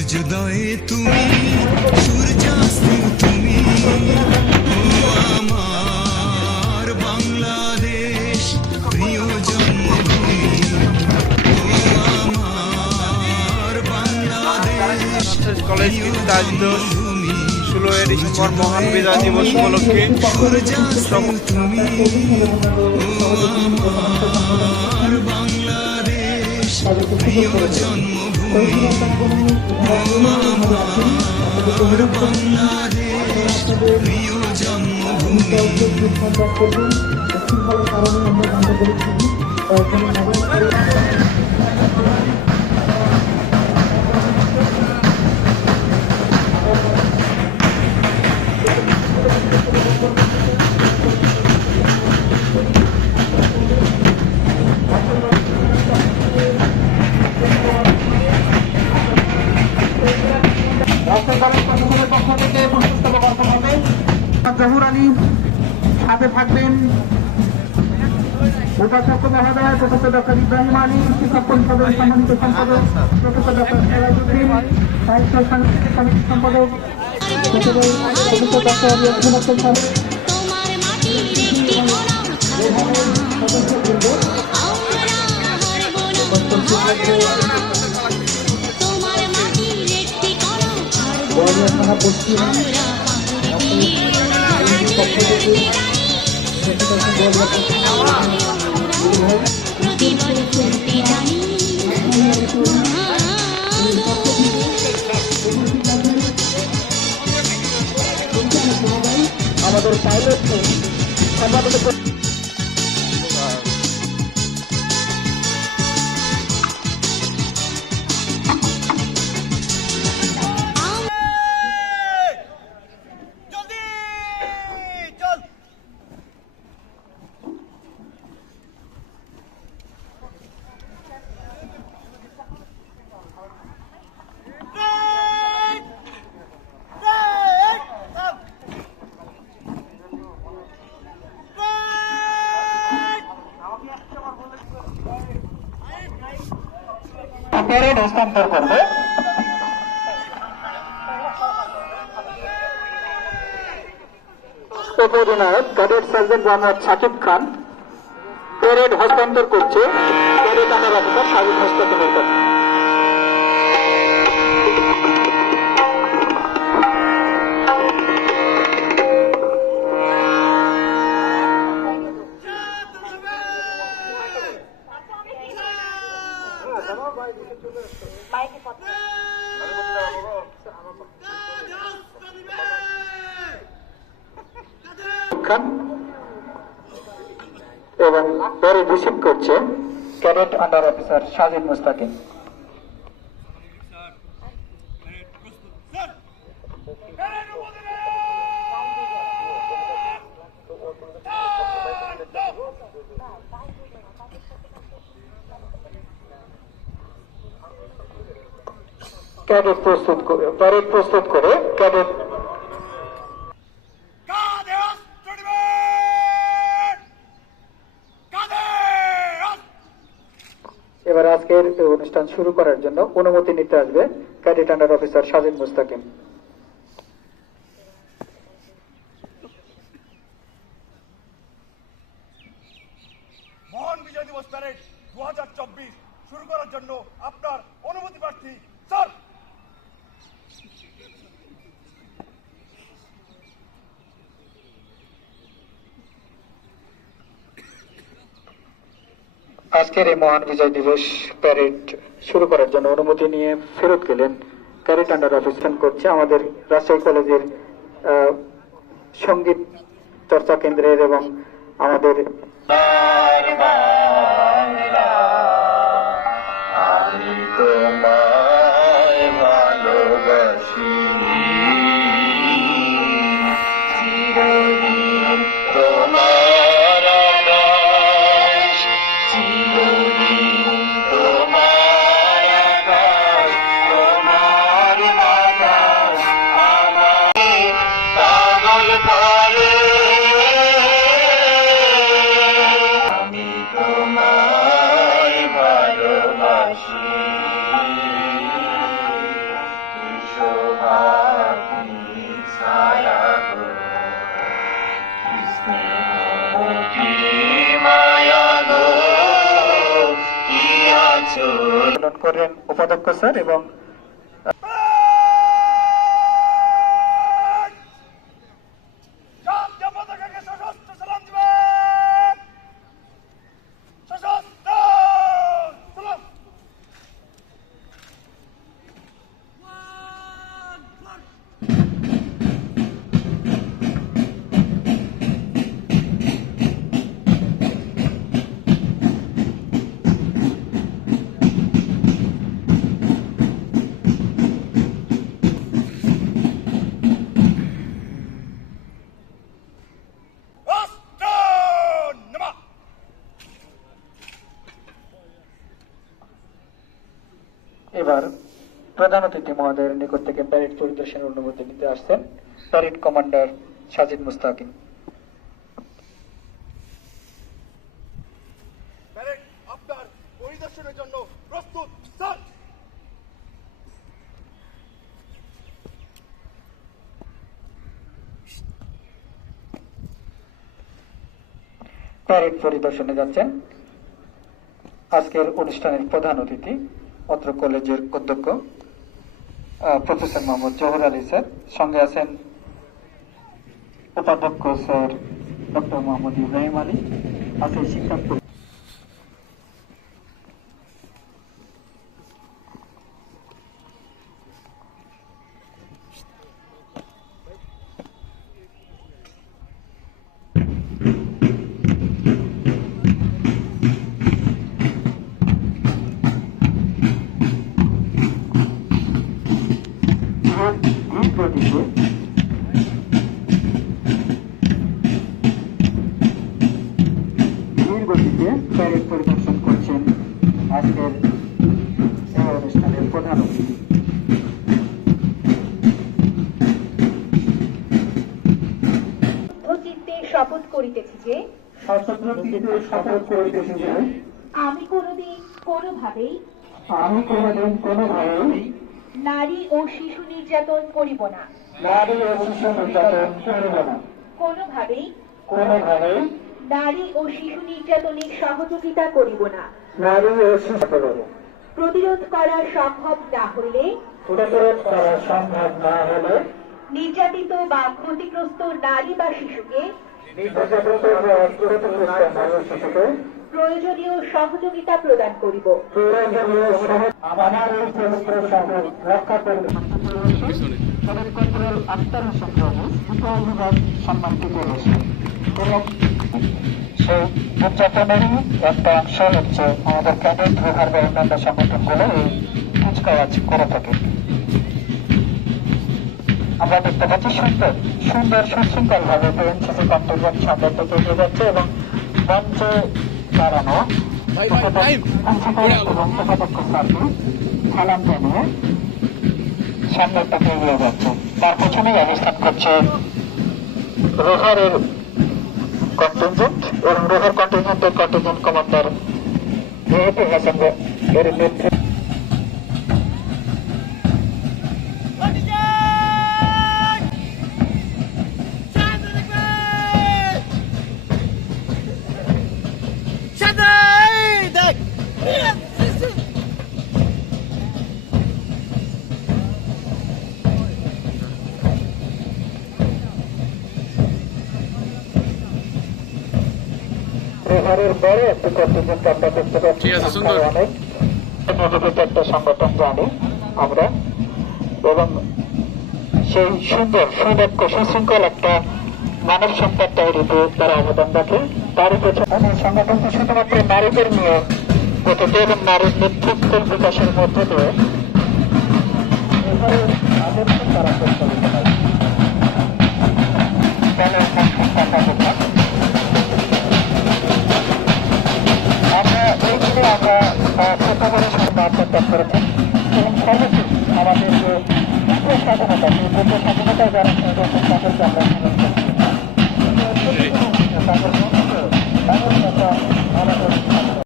সূর্যোদয়ে তুমি, সূর্যাস্তে তুমি, ও আমার বাংলাদেশ, প্রিয় জন্মভূমি, ও আমার বাংলাদেশ, কলেজ কৃতিত্ব আয়োজিত 16 ডিসেম্বর মহান বিজয় দিবস উপলক্ষে তুমি, ও আমার বাংলাদেশ, প্রিয় জন্মভূমি, ও আমার বাংলাদেশ, প্রিয় জন্মভূমি। জহুর আলী, সাথে থাকবেন উপাধ্যক্ষ মহোদয় প্রফেসর ডক্টর ইব্রাহিম আলী, শিক্ষক পরিষদের সম্মানিত সম্পাদক প্রফেসর ডক্টর এলাজউদ্দিন, সাহিত্য সাংস্কৃতিক সমিতির সম্পাদক প্রফেসর ডক্টর ইয়াসমিন আক্তার সাহেব, থানা পশ্চিম আমাদের পাইলট সম্পাদক প্যারেড হস্তান্তর করবে। উপঅধিনায়ক cadet sergeant Mohammad Shakib Khan parade হস্তান্তর করছে ক্যাডেট আন্ডার অফিসার সাজিদ মুস্তাকিমের কাছে। এবং প্যারেড রিসিভ করছে ক্যাডেট আন্ডার অফিসার সাজিদ মুস্তাকিম। প্যারেড প্রস্তুত করে ক্যাডেট এবার আজকের অনুষ্ঠান শুরু করার জন্য অনুমতি নিতে আসবে ক্যাডেট আন্ডার অফিসার সাজিদ মুস্তাকিম। মহান বিজয় দিবস প্যারেড 2024 শুরু করার জন্য আপনার অনুমতি প্রার্থী স্যার। আজকের এই মহান বিজয় দিবস প্যারেড শুরু করার জন্য অনুমতি নিয়ে ফেরত গেলেন ক্যাডেট আন্ডার অফিসার করছে আমাদের রাজশাহী কলেজের সঙ্গীত চর্চা কেন্দ্রের এবং আমাদের আন্দোলন করেন উপাধ্যক্ষ স্যার এবং জাতীয় পতাকাকে সশস্ত্র সালাম দিবেন। সশস্ত্র সালাম। রাষ্ট্র নামা। এবার প্রধান অতিথি মহোদয়ের নিকট থেকে প্যারেড পরিদর্শনের অনুমতি নিতে আসছেন প্যারেড কমান্ডার সাজিদ মুস্তাকিম। প্যারেড আপনার পরিদর্শনের জন্য প্রস্তুত স্যার। প্যারেড পরিদর্শনে যাচ্ছেন আজকের অনুষ্ঠানের প্রধান অতিথি অত্র কলেজের অধ্যক্ষ প্রফেসর মোহাম্মদ জোহর আলী স্যার, সঙ্গে আছেন উপাধ্যক্ষ স্যার ডক্টর মোহাম্মদ ইব্রাহিম আলী, আছে শিক্ষক ধীর গতিতে প্যারেড পরিদর্শন করছেন আজকের এই অনুষ্ঠানের প্রধান অতিথি। চিত্তে শপথ করিতেছি যে সশস্ত্র চিত্তে শপথ করিতেছি যে আমি কোনোদিন কোনোভাবেই আমি কোনোভাবেই নারী ও শিশু নির্যাতন করিব না, নারী ও শিশু নির্যাতন করিব না, কোনোভাবেই কোনোভাবেই নারী ও শিশু নির্যাতনে সহযোগিতা করিব না, নারী ও শিশু প্রতিরোধ করা সম্ভব না হইলে প্রতিরোধ করা সম্ভব না হলে নির্যাতিত বা ক্ষতিগ্রস্ত নারী বা শিশুকে নির্যাতিত বা ক্ষতিগ্রস্ত নারী ও শিশুকে প্রয়োজনীয় সহযোগিতা প্রদান করিব। প্রয়োজনীয় আমাদের এই পবিত্র শপথ রক্ষা করবে। কন্ট্রোল আক্তার হোসেন প্রভু উপবিভাগ সম্মানিত করেছে এবং সেই উদযাপনেরই একটা অংশ হচ্ছে আমাদের ক্যাডেট বিভাগ বা অন্যান্য সংগঠনগুলো এই কুচকাওয়াজ করে থাকে। আমরা দেখতে পাচ্ছি সুন্দর সুন্দর সুশৃঙ্খল ভাবে এনসিসি কন্ট্রোল সামনের দিকে এগিয়ে যাচ্ছে এবং মঞ্চে দাঁড়ানো এবং উপাধ্যক্ষ স্যারকে সালাম জানিয়ে সামনের দিকে এগিয়ে যাচ্ছে। তার পেছনেই অবস্থান করছে রোভারের কন্টিনজেন্ট এবং rover কন্টিনজেন্টের contingent commander Mehedi Hasan এর নেতৃত্বে রোভারের বড় একটি কন্টিনজেন্ট আমরা দেখতে পাচ্ছি। অনেক মোটিভেট একটা সংগঠন জানি আমরা এবং সেই সুন্দর সুদক্ষ সুশৃঙ্খল একটা মানব সম্পদ তৈরিতে তারা অবদান রাখে। তারই পেছনে সংগঠনটি শুধুমাত্র নারীদের নিয়ে গঠিত এবং নারীর নেতৃত্ব বিকাশের মধ্য দিয়ে আদর্শ তারা প্রস্তাবিত হয়। আমরা এইগুলো আমরা ছোটবেলার সাথে বার্তা ত্যাগ করেছেন এবং সর্বশেষ আমাদের যে দ্বিতীয় স্বাধীনতা সেই দ্বিতীয় স্বাধীনতায় যারা তাদেরকে আমরা